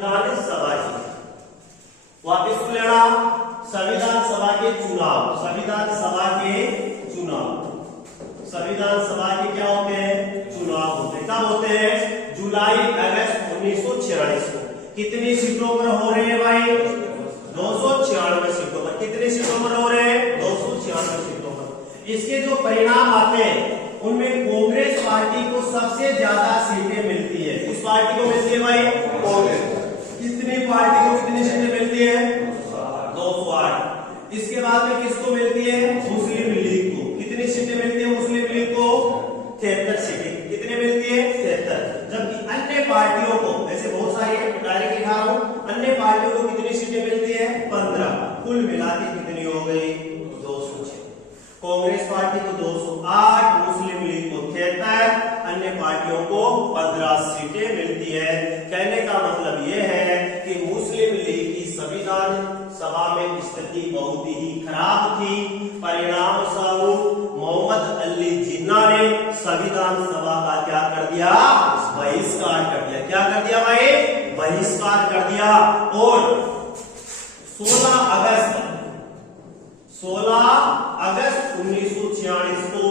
संविधान सभा की, वापिस सुन लेना, संविधान सभा के चुनाव, संविधान सभा के चुनाव, संविधान सभा के क्या होते हैं, चुनाव होते हैं। कब होते हैं, जुलाई अगस्त 1946 को। कितनी सीटों पर हो रहे हैं भाई, 296 सीटों पर। कितनी सीटों पर हो रहे हैं, 296 सीटों पर। इसके जो परिणाम आते हैं उनमें कांग्रेस पार्टी को सबसे ज्यादा सीटें मिलती है। किस पार्टी को मिलती है भाई, कांग्रेस। कितनी पार्टी को कितनी सीटें मिलती है, 208। इसके बाद में किसको मिलती है, मुस्लिम लीग को। कितनी सीटें मिलती है मुस्लिम लीग को, 73 सीटें। कितनी मिलती है, 73। जबकि अन्य पार्टियों को, ऐसे बहुत सारी डायरेक्ट लिखा रहा हूं, अन्य पार्टियों को कितनी सीटें मिलती है, 15। कुल मिला के कितनी हो गई, 206। कांग्रेस पार्टी को 208, मुस्लिम लीग को 73, अन्य पार्टियों को 15 सीटें मिलती है। कहने का मतलब यह है कि मुस्लिम लीग की संविधान सभा में स्थिति बहुत ही खराब थी। परिणाम स्वरूप मोहम्मद अली जिन्ना ने संविधान सभा का क्या कर दिया, बहिष्कार कर दिया। क्या कर दिया भाई, बहिष्कार कर दिया। और 16 अगस्त 1946 को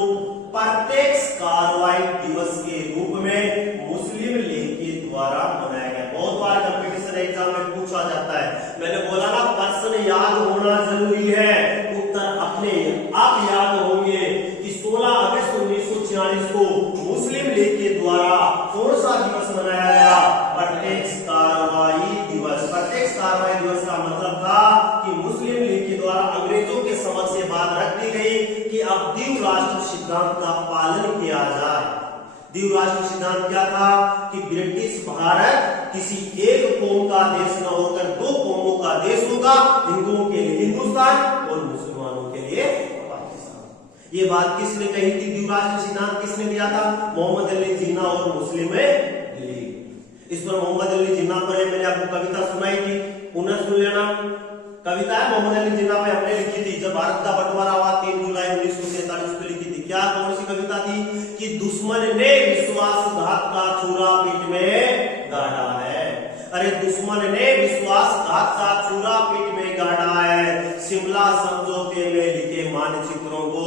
प्रत्यक्ष कार्रवाई दिवस के रूप में मुस्लिम लीग के द्वारा मनाया गया। बहुत बार कंपटीशन एग्जाम में पूछा जाता है, मैंने बोला ना प्रश्न याद होना जरूरी है, उत्तर अपने आप याद होंगे कि 16 अगस्त 1946 को मुस्लिम लीग के द्वारा कौन सा दिवस मनाया गया, प्रत्यक्ष कार्रवाई दिवस। प्रत्यक्ष कार्रवाई दिवस का मतलब था कि मुस्लिम लीग के द्वारा अंग्रेजों के समक्ष ये बात रख दी गई कि अब द्विराष्ट्र सिद्धांत का पालन किया जाए। द्विराष्ट्र सिद्धांत क्या था कि ब्रिटिश भारत किसी एक कौम का देश न होकर 2 कौमों का देश होगा, हिंदुओं के लिए हिंदुस्तान और मुसलमानों के लिए पाकिस्तान। ये बात किसने कही थी, द्विराष्ट्र सिद्धांत किसने दिया था, मोहम्मद अली जिन्ना और मुस्लिम लीग। इस पर मोहम्मद अली जिन्ना पर मैंने आपको कविता सुनाई थी, पुनः सुन लेना। कविता है मोहम्मद अली जिन्ना पे हमने लिखी थी जब भारत का बंटवारा हुआ 3 जुलाई 1947 को लिखी थी। क्या कौन सी कविता थी कि दुश्मन ने विश्वासघात का छुरा पीठ में गाड़ा है। अरे दुश्मन ने विश्वासघात का छुरा पीठ में गाड़ा है, शिमला समझौते में लिखे मानचित्रों को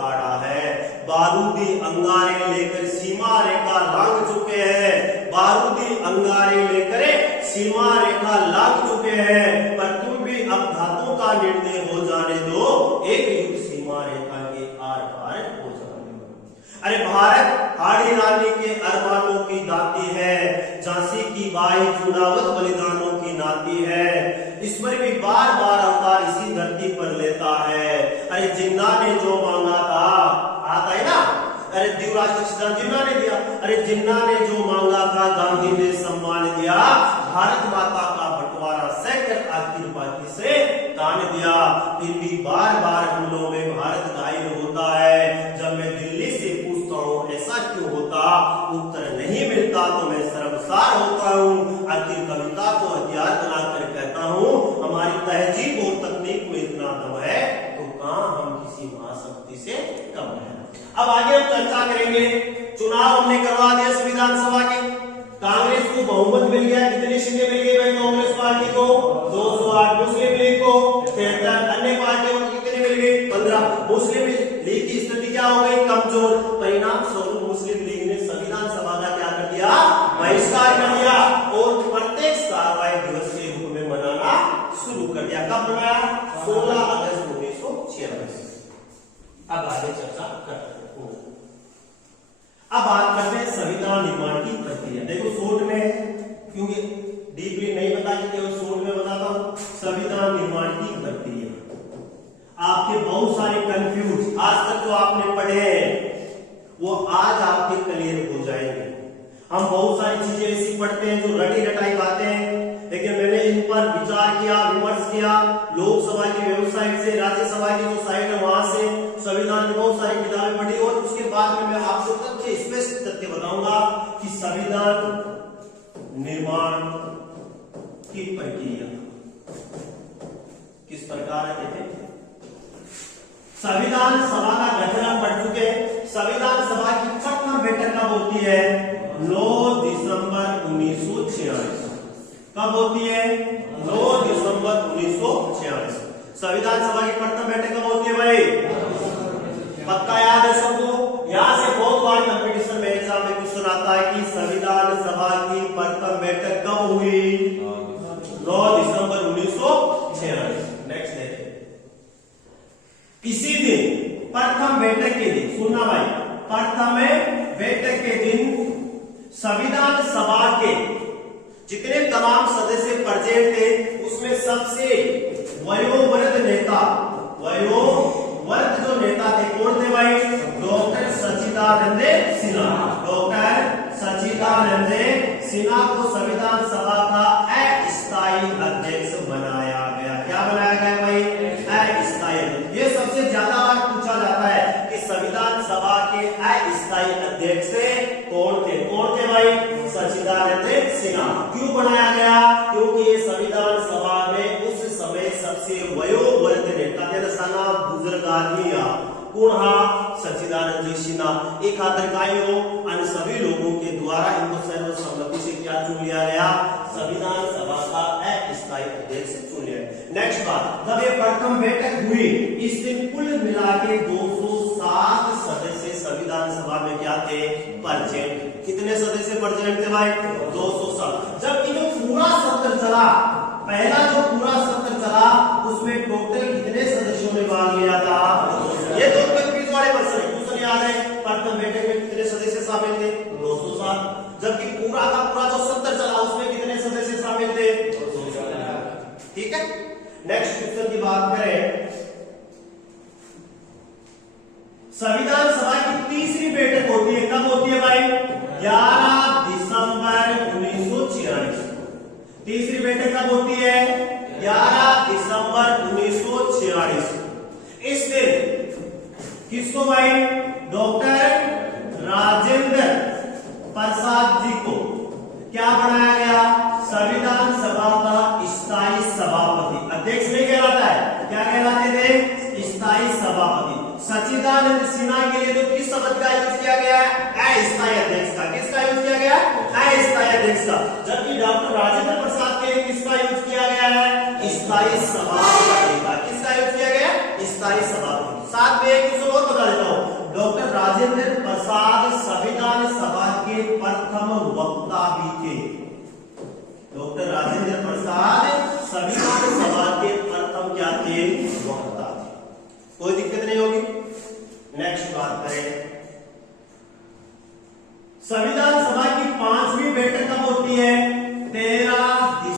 काढ़ा है। बारूदी अंगारे लेकर सीमा रेखा लांघ चुके हैं, बारूदी अंगारे लेकर सीमा रेखा लांघ चुके हैं, पर तुम भी अब धातु का निर्णय हो जाने दो, एक युग सीमा रेखा के आर पार हो जाने दो। अरे भारत हाड़ी रानी के अरमानों की दाती है, झांसी की बाई चुनावत बलिदानों की नाती है। इस पर भी बार बार अवतार इसी धरती पर लेता है। अरे जिन्ना ने जो मांगा था, आता है ना, अरे द्विराष्ट्र सिद्धांत जिन्ना ने दिया। अरे जिन्ना ने जो मांगा था गांधी ने सम्मान दिया, भारत माता का बंटवारा सहकर आखिर बाकी से कान दिया। फिर भी बार बार हमलों में भारत घायल होता है। जब मैं दिल्ली से पूछता हूँ ऐसा क्यों होता, उत्तर नहीं मिलता तो मैं शर्मसार होता हूँ। आखिर कविता को हथियार बनाकर कहता हूँ, हमारी तहजीब और तकनीक में इतना दम है तो कहां हम किसी महाशक्ति से कम है। अब आगे हम चर्चा करेंगे। चुनाव हमने करवा दिया संविधान सभा के, कांग्रेस को बहुमत मिल गया। कितनी सीटें मिल गई भाई कांग्रेस पार्टी को, 208, मुस्लिम लीग को 73, अन्य पार्टियों को कितनी मिल गई, 15। मुस्लिम लीग की स्थिति क्या हो गई, कमजोर। परिणाम स्वरूप मुस्लिम लीग ने संविधान सभा का क्या कर दिया, बहिष्कार कर दिया और प्रत्यक्ष कार्रवाई दिवस के रूप में मनाना शुरू कर दिया। कब मनाया, 16 अगस्त 1946। अब आगे चर्चा करते हैं। अब बात करते हैं संविधान निर्माण की प्रक्रिया। देखो शॉर्ट में, क्योंकि डीपली नहीं बता के केवल शॉर्ट में बताता हूं। संविधान निर्माण की प्रक्रिया आपके बहुत सारे कंफ्यूज आज तक जो आपने पढ़े हैं वो आज आपके क्लियर हो जाएंगे। हम बहुत सारी चीजें ऐसी पढ़ते हैं जो रटी रटाई बातें हैं, लेकिन मैंने इन पर विचार किया, विमर्श किया। लोकसभा की वेबसाइट से, राज्यसभा की जो साइट है वहां से संविधान की बहुत सारी किताबें पढ़ी और उसके बाद में मैं आपको तथ्य, स्पष्ट तथ्य बताऊंगा कि संविधान निर्माण की प्रक्रिया किस प्रकार है। संविधान सभा का गठन हम पढ़ चुके हैं। संविधान सभा की प्रथम बैठक कब होती है, 9 दिसंबर 1946। कब होती है? 9 दिसंबर 1946। संविधान सभा की प्रथम बैठक कब होती है भाई? पक्का याद है सबको? यहां से बहुत बार कंपटीशन में एग्जाम में क्वेश्चन आता है कि संविधान सभा की प्रथम बैठक कब हुई? 9 दिसंबर 1946। नेक्स्ट देखिए, इसी दिन प्रथम बैठक के दिन, सुनना भाई, प्रथम बैठक के दिन संविधान सभा के जितने तमाम सदस्य प्रेजेंट थे उसमें सबसे वयोवृद्ध नेता, वयोवृद्ध जो नेता थे कौन थे भाई? डॉक्टर सच्चिदानंद सिन्हा। डॉक्टर सच्चिदानंद सिन्हा को संविधान सभा का अस्थायी अध्यक्ष बनाया गया। क्या बनाया गया भाई? अस्थायी। ये सबसे ज्यादा बार पूछा जाता है कि संविधान सभा के अस्थायी अध्यक्ष कौन थे? कौन थे भाई? सच्चिदानंद सिन्हा। क्यों बनाया गया? क्योंकि ये संविधान सभा में उस समय सबसे वयोवृद्ध नेता सना बुजुर्ग आदमी कौन हा? सच्चिदानंद जी सिन्हा। एक खातर कायो अन्य सभी लोगों के द्वारा इनको सर्वसम्मति से क्या चुन लिया गया? संविधान सभा का अस्थायी अध्यक्ष चुन लिया। नेक्स्ट बात, जब ये प्रथम बैठक हुई इस दिन कुल मिला के 207 सदस्य संविधान सभा में क्या थे? प्रेजेंट। कितने सदस्य प्रेजेंट थे भाई? 207। जबकि जो पूरा सत्र चला, पहला जो पूरा सत्र चला उसमें टोटल कितने सदस्यों ने भाग लिया था? ये तो क्विज वाले क्वेश्चन याद है। प्रथम बैठक में कितने सदस्य शामिल थे? 207। जबकि पूरा का पूरा जो सत्र चला उसमें कितने सदस्य शामिल थे? 207। ठीक है। नेक्स्ट क्वेश्चन की बात करें, संविधान सभा की तीसरी बैठक होती है, कब होती है भाई? 11 दिसंबर 1946। तीसरी बैठक कब होती है? 11 दिसंबर 1946। इस दिन किसको भाई? डॉक्टर राजेंद्र प्रसाद जी को क्या बनाया गया? संविधान सभा का स्थायी सभापति। अध्यक्ष नहीं कहलाता है, क्या कहलाते थे? स्थायी सभापति। सच्चिदानंद सिन्हा के लिए तो किस शब्द का यूज किया गया है? अस्थायी अध्यक्ष का। किसका यूज किया गया? अस्थायी अध्यक्ष का। जबकि डॉक्टर राजेंद्र प्रसाद के लिए किसका यूज किया गया है? स्थायी सभापति का। किसका यूज किया गया? स्थायी सभापति। साथ में एक क्वेश्चन और बता देता हूं, डॉक्टर राजेंद्र प्रसाद संविधान सभा के प्रथम वक्ता भी थे। डॉक्टर राजेंद्र प्रसाद संविधान सभा के प्रथम क्या थे? वक्ता थे। कोई दिक्कत नहीं होगी।